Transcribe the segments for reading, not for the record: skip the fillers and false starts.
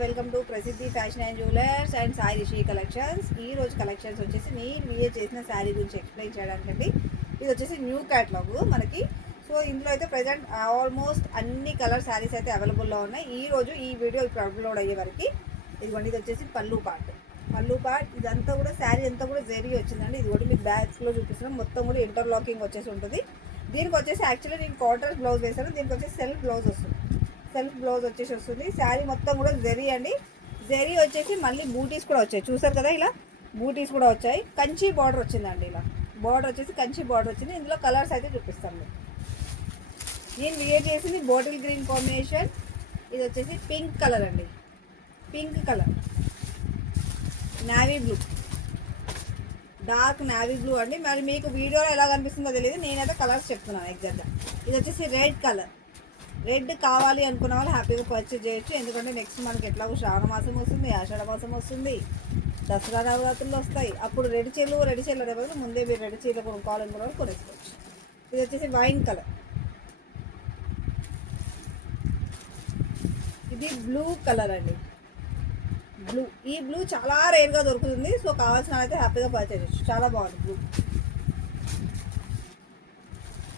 Welcome to ప్రసిద్ధి fashion and jewellers and Sai Rishi collections. ఈ రోజు కలెక్షన్స్ వచ్చేసి నేను వీడియో చేసిన శారీ గురించి ఎక్స్ప్లెయిన్ చేయడానికండి. ఇది వచ్చేసి న్యూ క్యాటలాగ్ మనకి. సో ఇందులో అయితే ప్రజెంట్ ఆల్మోస్ట్ అన్ని కలర్ శారీస్ అయితే అవైలబుల్లో ఉన్నాయి. ఈ రోజు ఈ వీడియో ఇప్పుడు అప్లోడ్ అయ్యే వరకు ఇదిగోండి, ఇది వచ్చేసి పళ్ళు పార్ట్. ఇదంతా కూడా శారీ అంతా కూడా జరీ వచ్చిందండి. ఇది కూడా మీకు బ్యాగ్స్లో చూపిస్తున్నాం. మొత్తం కూడా ఇంటర్లాకింగ్ వచ్చేసి ఉంటుంది. దీనికి వచ్చేసి యాక్చువల్లీ నేను కాటన్ బ్లౌజ్ వేసాను. దీనికి వచ్చేసి సెల్ఫ్ బ్లౌజ్ వస్తుంది. శారీ మొత్తం కూడా జరీ అండి. జరీ వచ్చేసి మళ్ళీ బూటీస్ కూడా వచ్చాయి, చూసారు కదా, ఇలా బూటీస్ కూడా వచ్చాయి. కంచి బార్డర్ వచ్చిందండి. ఇలా బార్డర్ వచ్చేసి కంచి బార్డర్ వచ్చింది. ఇందులో కలర్స్ అయితే చూపిస్తాను. నేను వేర్ చేసింది బాటిల్ గ్రీన్ కాంబినేషన్. ఇది వచ్చేసి పింక్ కలర్ అండి, pink colour, navy blue, dark navy blue అండి. మరి మీకు వీడియోలో ఎలా కనిపిస్తుందో తెలియదు, నేనైతే కలర్స్ చెప్తున్నాను ఎగ్జాక్ట్గా. ఇది వచ్చేసి రెడ్ కలర్. రెడ్ కావాలి అనుకున్న వాళ్ళు హ్యాపీగా పర్చేజ్ చేయొచ్చు. ఎందుకంటే నెక్స్ట్ మనకి ఎట్లాగో శ్రావణ మాసం వస్తుంది, ఆషాఢ మాసం వస్తుంది, దసరా నవరాత్రులు వస్తాయి. అప్పుడు రెడ్ చీరలు బదులు ముందే మీరు రెడ్ చీరలు కొనుక్కోవాలనుకున్న వాళ్ళు కొనేసుకోవచ్చు. ఇది వచ్చేసి వైన్ కలర్. ఇది బ్లూ కలర్ అండి, బ్లూ. ఈ బ్లూ చాలా రేర్గా దొరుకుతుంది. సో కావాల్సిన అయితే హ్యాపీగా పర్చేజ్ చేయొచ్చు. చాలా బాగుంది బ్లూ.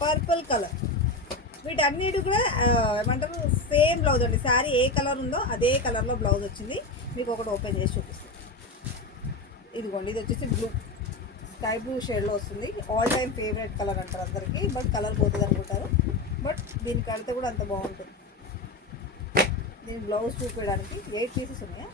Purple colour. వీటన్నిటి కూడా ఏమంటారు, సేమ్ బ్లౌజ్ అండి. శారీ ఏ కలర్ ఉందో అదే కలర్లో బ్లౌజ్ వచ్చింది. మీకు ఒకటి ఓపెన్ చేసి చూపిస్తాను. ఇదిగోండి, ఇది వచ్చేసి బ్లూ, స్కై బ్లూ షేడ్లో వస్తుంది. ఆల్ టైమ్ ఫేవరెట్ కలర్ అంటారు అందరికీ, బట్ కలర్ పోతుంది అనుకుంటారు. బట్ దీని కడితే కూడా అంత బాగుంటుంది. దీని బ్లౌజ్ చూపించడానికి 8 పీసెస్ ఉన్నాయా.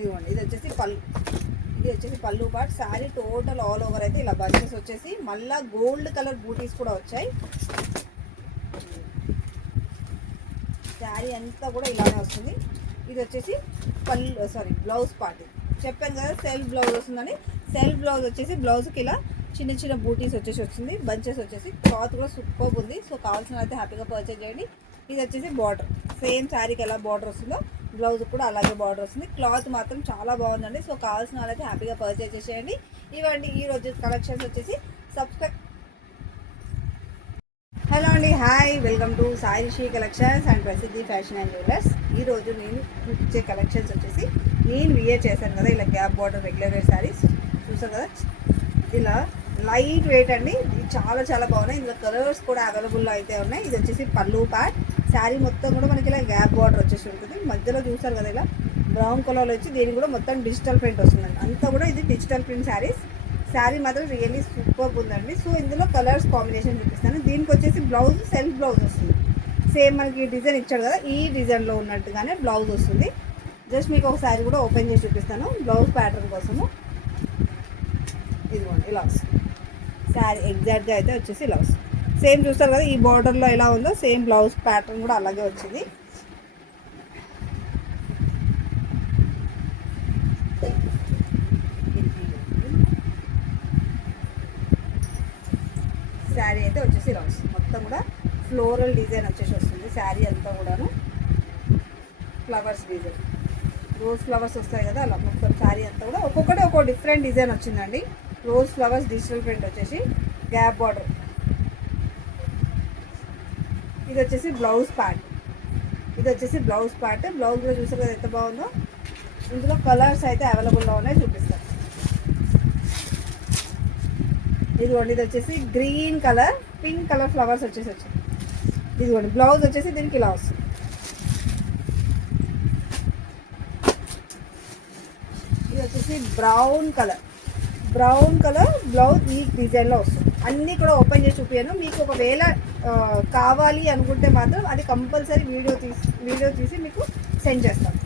ఇదిగోండి, ఇది వచ్చేసి పళ్ళు part. Sari total all over అయితే ఇలా బంచెస్ వచ్చేసి మళ్ళీ గోల్డ్ కలర్ బూటీస్ కూడా వచ్చాయి. శారీ అంతా కూడా ఇలానే వస్తుంది. ఇది వచ్చేసి బ్లౌజ్ పార్ట్. చెప్పాను కదా సెల్ఫ్ బ్లౌజ్ వస్తుందని. సెల్ఫ్ బ్లౌజ్ వచ్చేసి బ్లౌజ్కి ఇలా చిన్న చిన్న బూటీస్ వచ్చేసి వచ్చింది. బంచెస్ వచ్చేసి క్లాత్ కూడా సూపర్ ఉంది. సో కావాల్సిన అయితే హ్యాపీగా పర్చేజ్ చేయండి. ఇది వచ్చేసి బార్డర్, సేమ్ శారీకి ఎలా బార్డర్ వస్తుందో బ్లౌజ్ కూడా అలాగే బార్డర్ వస్తుంది. క్లాత్ మాత్రం చాలా బాగుందండి. సో కావాల్సిన వాళ్ళైతే హ్యాపీగా పర్చేజ్ చేసేయండి. ఇవ్వండి ఈ రోజు కలెక్షన్స్ వచ్చేసి హలో అండి, hi, welcome to Sai Rishi collections and ప్రసిద్ధి ఫ్యాషన్ అండ్ జ్యువెలర్స్. ఈరోజు నేను ఇచ్చే కలెక్షన్స్ వచ్చేసి నేను వియర్ చేశాను కదా, ఇలా gap border regular wear saris చూసారు కదా, ఇలా లైట్ వెయిట్ అండి. ఇది చాలా చాలా బాగున్నాయి. ఇందులో కలర్స్ కూడా అవైలబుల్లో అయితే ఉన్నాయి. ఇది వచ్చేసి పళ్ళు పార్ట్. శారీ మొత్తం కూడా మనకి ఇలా గ్యాప్ బార్డర్ వచ్చేసి ఉంటుంది. మధ్యలో చూసారు కదా, ఇలా బ్రౌన్ కలర్లో వచ్చి దీనికి కూడా మొత్తం డిజిటల్ ప్రింట్ వస్తుందండి. అంతా కూడా ఇది డిజిటల్ ప్రింట్ శారీస్. శారీ మాత్రం రియల్లీ సూపర్ ఉందండి. సో ఇందులో కలర్స్ కాంబినేషన్ చూపిస్తాను. దీనికి వచ్చేసి బ్లౌజ్ సెల్ఫ్ బ్లౌజ్ వస్తుంది. సేమ్ మనకి డిజైన్ ఇచ్చాడు కదా, ఈ డిజైన్లో ఉన్నట్టుగానే బ్లౌజ్ వస్తుంది. జస్ట్ మీకు ఒక శారీ కూడా ఓపెన్ చేసి చూపిస్తాను బ్లౌజ్ ప్యాటర్న్ కోసము. ఇదిగోండి, ఇలా వస్తుంది శారీ. ఎగ్జాక్ట్గా అయితే వచ్చేసి ఇలా వస్తుంది. సేమ్ చూస్తారు కదా, ఈ బార్డర్లో ఎలా ఉందో సేమ్ బ్లౌజ్ ప్యాటర్న్ కూడా అలాగే వచ్చింది. శారీ అయితే వచ్చేసి ఇలా వస్తుంది. మొత్తం కూడా ఫ్లోరల్ డిజైన్ వచ్చేసి వస్తుంది. శారీ అంతా కూడాను ఫ్లవర్స్ డిజైన్, రోజ్ ఫ్లవర్స్ వస్తాయి కదా, అలా మొత్తం శారీ అంతా కూడా ఒక్కొక్కటి ఒక్కో డిఫరెంట్ డిజైన్ వచ్చిందండి. రోజ్ ఫ్లవర్స్ డిజిటల్ ప్రింట్ వచ్చేసి గ్యాప్ బార్డర్. ఇది వచ్చేసి బ్లౌజ్ పార్ట్. బ్లౌజ్ కూడా చూసారు కదా ఎంత బాగుందో. ఇందులో కలర్స్ అయితే అవైలబుల్లో ఉన్నాయి, చూపిస్తాను. ఇదిగోండి, ఇది వచ్చేసి green colour, pink colour flowers వచ్చేసి ఇదిగోండి, బ్లౌజ్ వచ్చేసి దీనికి ఇలా వస్తుంది. ఇది వచ్చేసి బ్రౌన్ కలర్ బ్లౌజ్ ఈ డిజైన్లో వస్తుంది. అన్నీ కూడా ఓపెన్ చేసి చూపించాను. మీకు ఒకవేళ కావాలి అనుకుంటే మాత్రం అది కంపల్సరీ వీడియో తీసి మీకు సెండ్ చేస్తాను.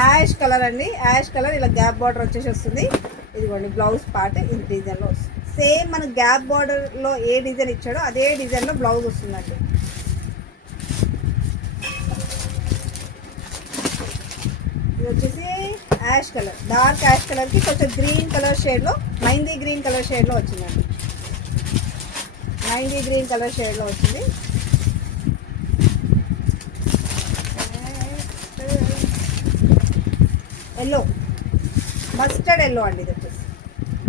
యాష్ కలర్ అండి, యాష్ కలర్. ఇలా గ్యాప్ బార్డర్ వచ్చేసి వస్తుంది. ఇదిగోండి, బ్లౌజ్ పార్ట్ ఈ డిజైన్లో వస్తుంది. సేమ్ మన గ్యాప్ బార్డర్లో ఏ డిజైన్ ఇచ్చాడో అదే డిజైన్లో బ్లౌజ్ వస్తుందండి. ఇది వచ్చేసి యాష్ కలర్, డార్క్ యాష్ కలర్కి కొంచెం గ్రీన్ కలర్ షేడ్లో, మెహందీ గ్రీన్ కలర్ షేడ్లో వచ్చిందండి. వచ్చింది. ఎల్లో, మస్టర్డ్ ఎల్లో అండి. ఇది వచ్చేసి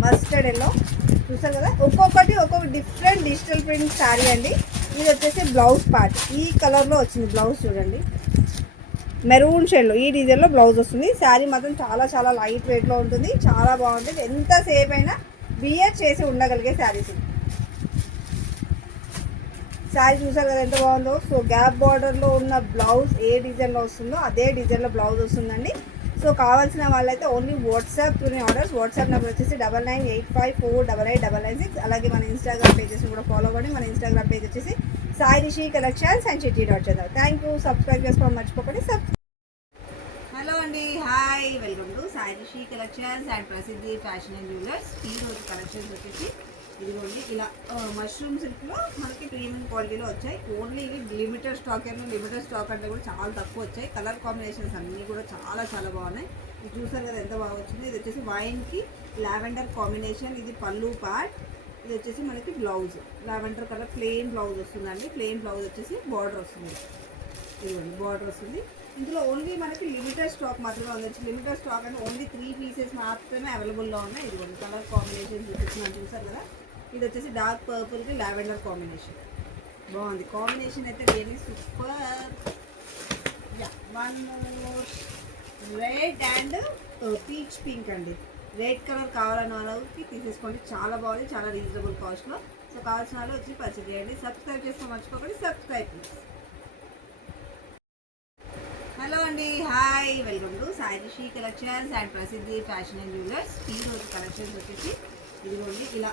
మస్టర్డ్ ఎల్లో చూసారు కదా. ఒక్కొక్కటి ఒక్కొక్క డిఫరెంట్ డిజిటల్ ప్రింట్ శారీ అండి. ఇది వచ్చేసి బ్లౌజ్ పార్ట్ ఈ కలర్లో వచ్చింది. బ్లౌజ్ చూడండి, మెరూన్ షేడ్లో ఈ డిజైన్లో బ్లౌజ్ వస్తుంది. శారీ మాత్రం చాలా చాలా లైట్ వెయిట్లో ఉంటుంది, చాలా బాగుంటుంది. ఎంతసేపు అయినా బియర్ చేసి ఉండగలిగే శారీస్. శారీ చూసారు కదా ఎంత బాగుందో. సో గ్యాప్ బార్డర్లో ఉన్న బ్లౌజ్ ఏ డిజైన్లో వస్తుందో అదే డిజైన్లో బ్లౌజ్ వస్తుందండి. సో కావాల్సిన వాళ్ళైతే ఓన్లీ వాట్సాప్లోనే ఆర్డర్స్. వాట్సాప్ నెంబర్ వచ్చేసి 9985488996. అలాగే మన ఇన్స్టాగ్రామ్ పేజెస్ని కూడా ఫాలో అవ్వండి. మన ఇన్స్టాగ్రామ్ పేజ్ వచ్చేసి Sai Rishi collections and chitti.chennai. Thank you. Subscribe చేసుకోవడం మర్చిపోకండి. హలో అండి, hi, welcome to Sai Rishi collections and ప్రసిద్ధి ఫ్యాషన్ అండ్ జ్యువెలర్స్. ఈ రోజు కలెక్షన్స్ వచ్చేసి ఇదిగోండి ఇలా మష్రూమ్ సిల్క్లో మనకి ప్రీమియం క్వాలిటీలో వచ్చాయి. ఓన్లీ ఇవి లిమిటెడ్ స్టాక్ ఏమో, లిమిటెడ్ స్టాక్ అంటే కూడా చాలా తక్కువ వచ్చాయి. కలర్ కాంబినేషన్స్ అన్నీ కూడా చాలా చాలా బాగున్నాయి. ఇది చూసారు కదా ఎంత బాగా వచ్చింది. ఇది వచ్చేసి వైన్కి లావెండర్ కాంబినేషన్. ఇది పళ్ళు పార్ట్. ఇది వచ్చేసి మనకి blouse lavender colour plain blouse వస్తుందండి. ప్లెయిన్ బ్లౌజ్ వచ్చేసి బార్డర్ వస్తుంది. ఇదిగోండి బార్డర్ వస్తుంది. ఇందులో ఓన్లీ మనకి లిమిటెడ్ స్టాక్ మాత్రమే ఉంది. లిమిటెడ్ స్టాక్ అంటే ఓన్లీ 3 పీసెస్ మాత్రమే అవైలబుల్లో ఉన్నాయి. ఇదిగోండి కలర్ కాంబినేషన్ చూపిస్తున్నాను చూసారు కదా. ఇది వచ్చేసి డార్క్ పర్పుల్కి లావెండర్ కాంబినేషన్. బాగుంది కాంబినేషన్ అయితే really super. One more red and peach pink అండి. రెడ్ కలర్ కావాలన్న వాళ్ళకి తీసేసుకోండి, చాలా బాగుంది, చాలా రీజనబుల్ కాస్ట్లో. సో కావాల్సిన వాళ్ళు వచ్చి పర్చేజ్ చేయండి. సబ్స్క్రైబ్ చేసుకో మర్చిపోకండి. Subscribe please. హలో అండి, hi, welcome to Sai Rishi collections and ప్రసిద్ధి ఫ్యాషన్ అండ్ జ్యువెలర్స్. ఈ రోజు కలెక్షన్స్ వచ్చేసి ఇదిగోండి ఇలా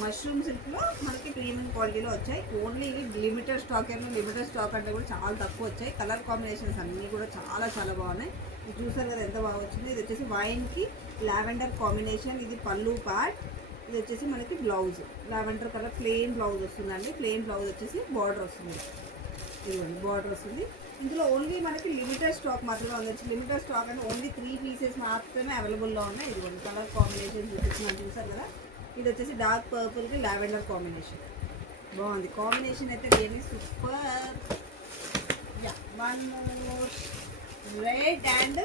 మష్రూమ్ సిల్క్లో మనకి ప్రీమియం క్వాలిటీలో వచ్చాయి. ఓన్లీ ఇవి లిమిటెడ్ స్టాక్ ఏమో, లిమిటెడ్ స్టాక్ అంటే కూడా చాలా తక్కువ వచ్చాయి. కలర్ కాంబినేషన్స్ అన్నీ కూడా చాలా చాలా బాగున్నాయి. ఇది చూసారు కదా ఎంత బాగా వచ్చింది. ఇది వచ్చేసి వైన్కి లావెండర్ కాంబినేషన్. ఇది పళ్ళు పార్ట్. ఇది వచ్చేసి మనకి blouse lavender colour plain blouse వస్తుందండి. ప్లెయిన్ బ్లౌజ్ వచ్చేసి బార్డర్ వస్తుంది. ఇదిగోండి బార్డర్ వస్తుంది. ఇందులో ఓన్లీ మనకి లిమిటెడ్ స్టాక్ మాత్రమే ఉంది. లిమిటెడ్ స్టాక్ అంటే ఓన్లీ 3 పీసెస్ మాత్రమే అవైలబుల్లో ఉన్నాయి. ఇదిగోండి కలర్ కాంబినేషన్ చూపిస్తున్నాను చూసారు కదా. ఇది వచ్చేసి డార్క్ పర్పుల్కి లావెండర్ కాంబినేషన్. బాగుంది కాంబినేషన్ అయితే really super. One more red and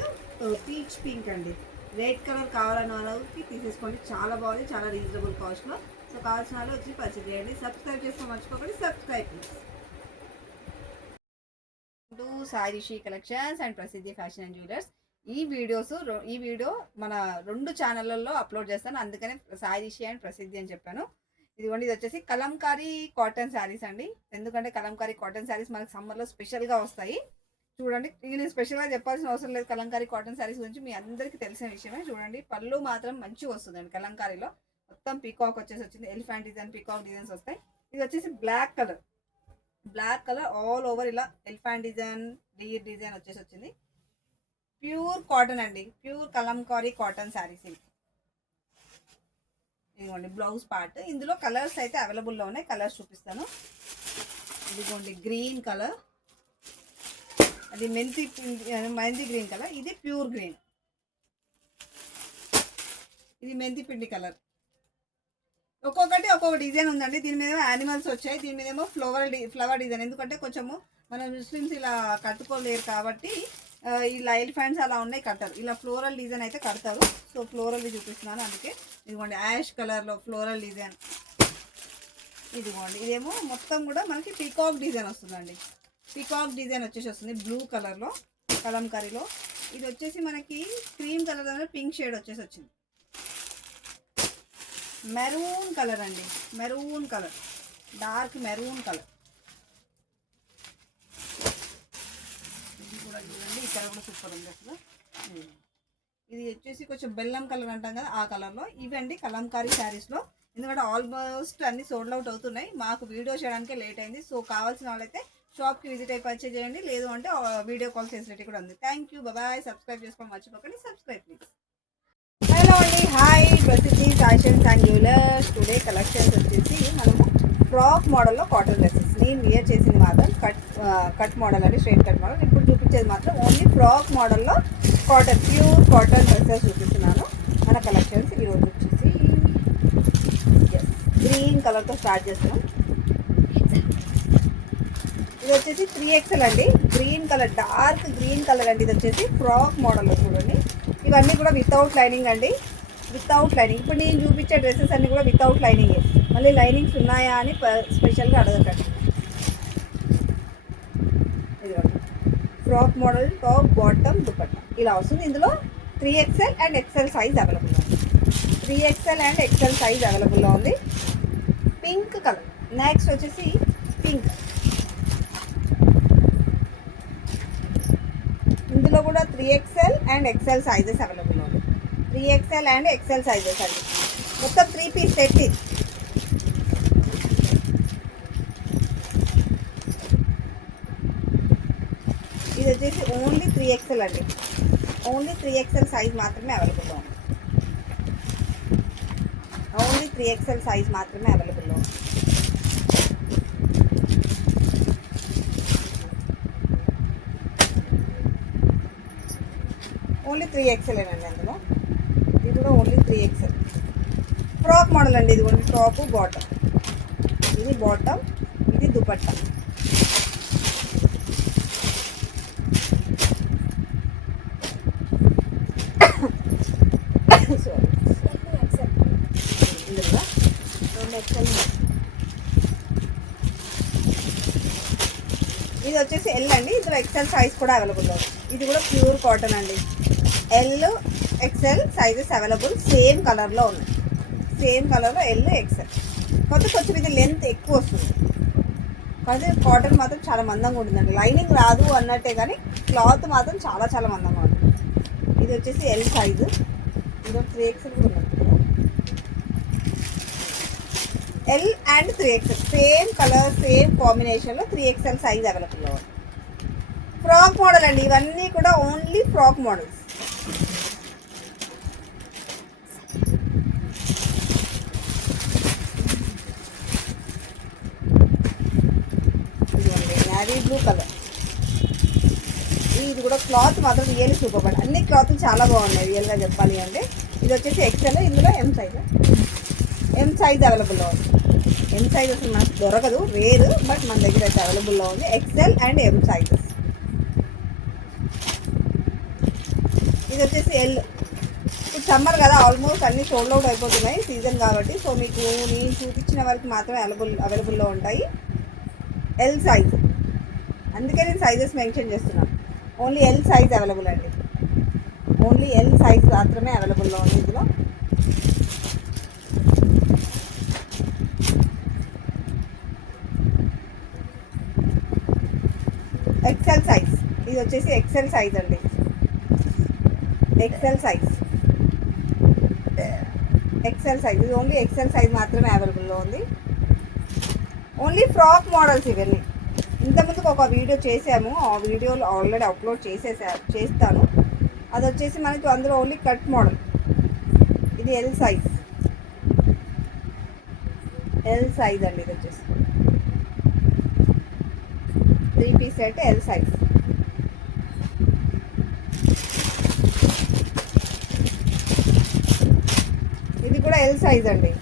peach pink అండి. రెడ్ కలర్ కావాలన్న వాళ్ళకి తీసేసుకోండి, చాలా బాగుంది, చాలా రీజనబుల్ కాస్ట్లో. సో కావాల్సిన వాళ్ళు వచ్చి పర్చేజ్ చేయండి. సబ్స్క్రైబ్ చేసుకో మర్చిపోకండి. Subscribe please. To Sai Rishi collections and ప్రసిద్ధి ఫ్యాషన్ అండ్ జ్యువెలర్స్. ఈ వీడియో మన 2 ఛానళ్ళల్లో అప్లోడ్ చేస్తాను, అందుకనే సాయి రిషి అండ్ ప్రసిద్ధి అని చెప్పాను. ఇదిగోండి ఇది వచ్చేసి కలంకారీ కాటన్ శారీస్ అండి. ఎందుకంటే కలంకారీ కాటన్ శారీస్ మనకి సమ్మర్లో స్పెషల్గా వస్తాయి. చూడండి, నేను స్పెషల్గా చెప్పాల్సిన అవసరం లేదు. కలంకారీ కాటన్ శారీస్ గురించి మీ అందరికీ తెలిసిన విషయమే. చూడండి పళ్ళు మాత్రం మంచిగా వస్తుందండి. కలంకారీలో మొత్తం పీకాక్ వచ్చేసి వచ్చింది. ఎలిఫెంట్ డిజైన్, పీకాక్ డిజైన్స్ వస్తాయి. ఇది వచ్చేసి బ్లాక్ కలర్ ఆల్ ఓవర్ ఇలా ఎలిఫెంట్ డిజైన్, డీర్ డిజైన్ వచ్చేసి వచ్చింది. ప్యూర్ కాటన్ అండి, ప్యూర్ కలంకారీ కాటన్ శారీస్ ఇవి. ఇదిగోండి బ్లౌజ్ పార్ట్. ఇందులో కలర్స్ అయితే అవైలబుల్లో ఉన్నాయి, కలర్స్ చూపిస్తాను. ఇదిగోండి గ్రీన్ కలర్, అది మెంతి గ్రీన్ కలర్. ఇది ప్యూర్ గ్రీన్. ఇది మెంతి పిండి కలర్. ఒక్కొక్కటి ఒక్కొక్క డిజైన్ ఉందండి. దీని మీద యానిమల్స్ వచ్చాయి, దీని మీద ఏమో ఫ్లవర్ డిజైన్. ఎందుకంటే కొంచెము మన ముస్లిమ్స్ ఇలా కట్టుకోలేరు కాబట్టి ఇలా ఎలిఫెంట్స్ అలా ఉన్నాయి, కట్టారు. ఇలా ఫ్లోరల్ డిజైన్ అయితే కడతారు. సో ఫ్లోరల్ది చూపిస్తున్నాను అందుకే. ఇదిగోండి యాష్ కలర్లో ఫ్లోరల్ డిజైన్. ఇదిగోండి ఇదేమో మొత్తం కూడా మనకి పీకాక్ డిజైన్ వస్తుందండి. పీకాక్ డిజైన్ వచ్చేసి వస్తుంది బ్లూ కలర్లో, కలంకారీలో. ఇది వచ్చేసి మనకి క్రీమ్ కలర్ అనేది పింక్ షేడ్ వచ్చేసి వచ్చింది. మెరూన్ కలర్ అండి, maroon colour, dark maroon colour. ఇది కూడా చూడండి, ఈ కలర్ కూడా సూపర్ ఉంది అసలు. ఇది వచ్చేసి కొంచెం బెల్లం కలర్ అంటాం కదా, ఆ కలర్లో. ఇవండి కలంకారీ శారీస్లో. ఎందుకంటే ఆల్మోస్ట్ అన్ని సోల్డ్ అవుట్ అవుతున్నాయి. మాకు వీడియో చేయడానికే లేట్ అయింది. సో కావాల్సిన వాళ్ళైతే షాప్కి విజిట్ అయి పర్చేజ్ చేయండి, లేదు అంటే వీడియో కాల్ ఫెసిలిటీ కూడా ఉంది. Thank you, bye. సబ్స్క్రైబ్ చేసుకోవడం మర్చిపోకండి. Subscribe please. హలో అండి, హాయ్, ప్రసిద్ధి fashions and jewellers. Today collections వచ్చేసి మనము ఫ్రాక్ మోడల్లో కాటన్ డ్రెస్సెస్. నేను వియర్ చేసింది మాత్రం కట్ మోడల్ అండి, స్ట్రైట్ కట్ మోడల్. ఇప్పుడు చూపించేది మాత్రం ఓన్లీ ఫ్రాక్ మోడల్లో కాటన్, ప్యూర్ కాటన్ డ్రెస్సెస్ చూపిస్తున్నాను. మన కలెక్షన్స్ ఈరోజు వచ్చేసి గ్రీన్ కలర్తో స్టార్ట్ చేస్తున్నాం. ఇది వచ్చేసి 3XL అండి, green colour, dark green colour అండి. ఇది వచ్చేసి ఫ్రాక్ మోడల్లో చూడండి. ఇవన్నీ కూడా వితౌట్ లైనింగ్ అండి, వితౌట్ లైనింగ్. ఇప్పుడు నేను చూపించే డ్రెస్సెస్ అన్నీ కూడా వితౌట్ లైనింగే. మళ్ళీ లైనింగ్స్ ఉన్నాయా అని స్పెషల్గా అడగకండి. Frock model top bottom dupatta ఇలా వస్తుంది. ఇందులో 3XL and XL size available ఉంది. 3XL అండ్ XL సైజ్ అవైలబుల్లో ఉంది. Pink colour. నెక్స్ట్ వచ్చేసి పింక్. ఇందులో కూడా 3XL and XL sizes available ఉంది. 3XL అండ్ XL సైజెస్ అండి. మొత్తం 3 పీస్ సెట్. ఇది వచ్చేసి ఓన్లీ 3XL అండి. ఓన్లీ 3XL సైజ్ మాత్రమే అవైలబుల్లో ఉంది. ఓన్లీ 3XL సైజ్ మాత్రమే అవైలబుల్లో ఉంది. ఓన్లీ 3XL అండి అందులో. ఇది కూడా ఓన్లీ 3XL. ఫ్రాక్ మోడల్ అండి. ఇది ఓన్లీ టాప్ బాటమ్. ఇది బాటమ్, ఇది దుపట్టా. ఇది వచ్చేసి ఎల్ అండి. ఇందులో XL సైజ్ కూడా అవైలబుల్ ఉంది. ఇది కూడా ప్యూర్ కాటన్ అండి. L XL sizes available. Same కలర్లో ఉన్నాయి. సేమ్ కలర్లో ఎల్ XL. కొంచెం ఇది లెంత్ ఎక్కువ వస్తుంది. కానీ కాటన్ మాత్రం చాలా మందంగా ఉంటుందండి. లైనింగ్ రాదు అన్నట్టే కానీ క్లాత్ మాత్రం చాలా చాలా మందంగా ఉంటుంది. ఇది వచ్చేసి ఎల్ సైజు. ఇందులో 3XL కూడా ఉంది. L and 3XL same colour same కాంబినేషన్లో 3XL సైజ్ అవైలబుల్లో ఉంది. ఫ్రాక్ మోడల్ అండి. ఇవన్నీ కూడా only frock models. Navy blue colour. ఇది కూడా క్లాత్ మాత్రం రియల్ సూపర్. అన్ని క్లాత్లు చాలా బాగున్నాయి రియల్గా చెప్పాలి అంటే. ఇది వచ్చేసి XL. ఇందులో ఎం సైజ్ అవైలబుల్లో ఉంది. ఎం సైజ్ అసలు మనకు దొరకదు, రేర్, బట్ మన దగ్గర అయితే అవైలబుల్లో ఉంది. XL and M sizes. ఇది వచ్చేసి ఎల్. ఇప్పుడు సమ్మర్ కదా, ఆల్మోస్ట్ అన్ని సోల్డ్ అవుట్ అయిపోతున్నాయి సీజన్ కాబట్టి. సో మీకు నేను చూపించిన వరకు మాత్రమే అవైలబుల్లో ఉంటాయి. ఎల్ సైజ్, అందుకే నేను సైజెస్ మెన్షన్ చేస్తున్నాను. ఓన్లీ ఎల్ సైజ్ అవైలబుల్ అండి. ఓన్లీ ఎల్ సైజ్ మాత్రమే అవైలబుల్లో ఉంది ఇందులో. XL size. ఇది వచ్చేసి XL సైజ్ అండి. XL size. XL size. ఇది ఓన్లీ XL సైజ్ మాత్రమే అవైలబుల్లో ఉంది. ఓన్లీ ఫ్రాక్ మోడల్స్ ఇవన్నీ. ఇంతకుముందుకు ఒక వీడియో చేసాము, ఆ వీడియోలో ఆల్రెడీ అప్లోడ్ చేస్తాను. అది వచ్చేసి మనకి అందులో ఓన్లీ కట్ మోడల్. ఇది ఎల్ సైజ్. ఎల్ సైజ్ అండి. ఇది వచ్చేసి 3 పీస్ సెట్ ఎల్ సైజ్. ఇది కూడా ఎల్ సైజ్ అండి.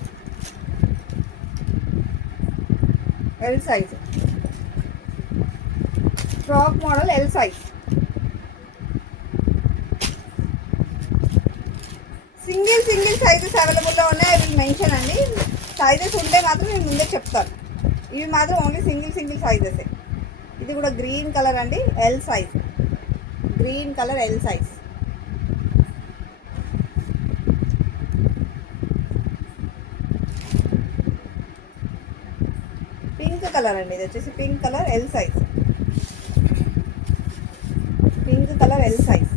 L size frock model L size. Single sizes అవైలబుల్లో ఉన్నాయి. అవి మెన్షన్ అండి. సైజెస్ ఉంటే మాత్రం నేను ముందే చెప్తాను. ఇవి మాత్రం ఓన్లీ సింగిల్ సైజెస్. ఇది కూడా గ్రీన్ కలర్ అండి. L size. Green colour L size. Pink colour అండి. ఇది వచ్చేసి pink colour L size. Pink colour L size.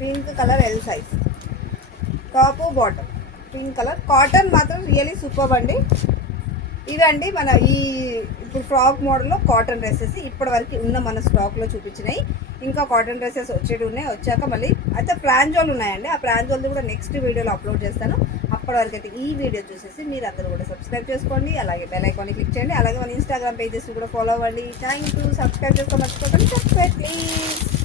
Pink colour L size. Top bottom pink colour. Cotton మాత్రం రియలీ సూపర్ అండి. ఇవండి మన ఇప్పుడు ఫ్రాక్ మోడల్లో కాటన్ డ్రెస్సెస్ ఇప్పటివరకు ఉన్న మన స్టాక్లో చూపించినాయి. ఇంకా కాటన్ డ్రెస్సెస్ వచ్చేవి ఉన్నాయి. వచ్చాక మళ్ళీ అయితే ప్రాంజోలు ఉన్నాయండి. ఆ ప్రాంజోల్ది కూడా నెక్స్ట్ వీడియోలో అప్లోడ్ చేస్తాను. అప్పటి వరకు అయితే ఈ వీడియో చూసేసి మీరు అందరూ కూడా సబ్స్క్రైబ్ చేసుకోండి. అలాగే బెల్ ఐకాన్ని క్లిక్ చేయండి. అలాగే మన ఇన్స్టాగ్రామ్ పేజెస్ కూడా ఫాలో అవ్వండి. Thank you. సబ్స్క్రైబ్ చేసుకోమర్చిపోకండి. Subscribe please.